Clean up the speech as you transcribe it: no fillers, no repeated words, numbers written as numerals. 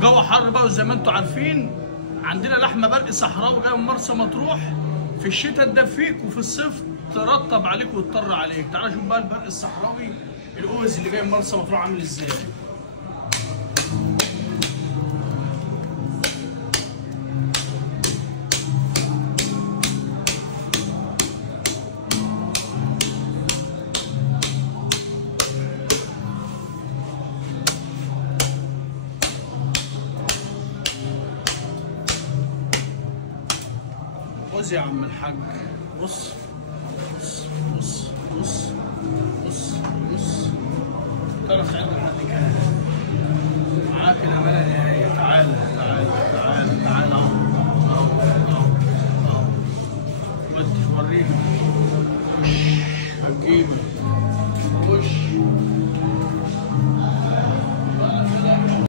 جو حر بقى، وزي ما انتم عارفين عندنا لحمه برق صحراوي جاي من مرسى مطروح، في الشتاء تدفيك وفي الصيف ترطب عليك وتطر عليك. تعال شوف بقى البرق الصحراوي الاوز اللي جاي من مرسى مطروح عامل ازاي. بص يا عم الحاج، بص بص بص بص بص بص، تعرف تعمل لحد كده معاك الامانه